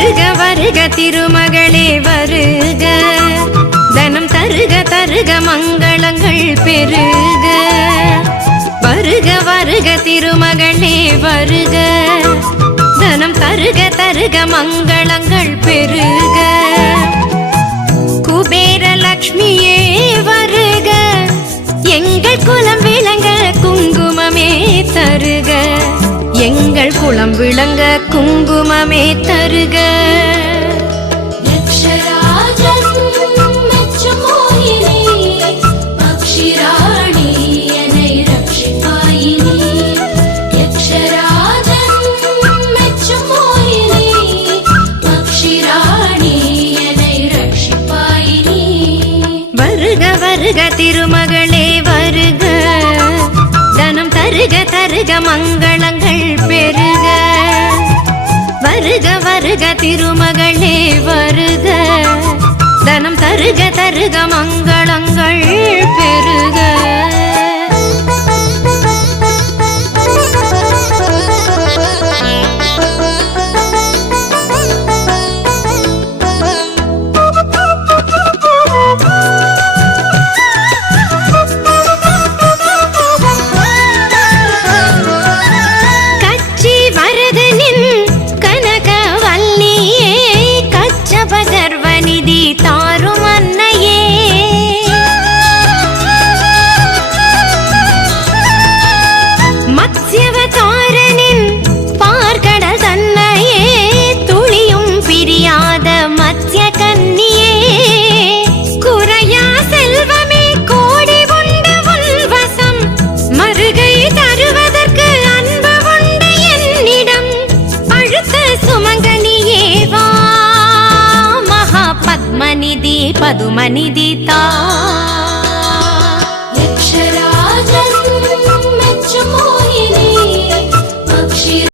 வருக வருக திருமகளே வருக, தனம் தருக தருக மங்களங்கள் பெருக. வருக வருக திருமகளே வருக, தனம் தருக தருக மங்களங்கள் பெருக. குபேர லக்ஷ்மியே வருக, எங்கள் குலம் விளங்க குங்குமமே தருக, எங்கள் குலம் விளங்க குங்குமமே தருக. வருக வருக திருமகளே வருக, தனம் தருக தருக மங்களங்கள் பெருக. வருக வருக திருமகளே வருக, தனம் தருக தருக மங்களங்கள் பெருக. பதுமநிதி தாருமன்னையே.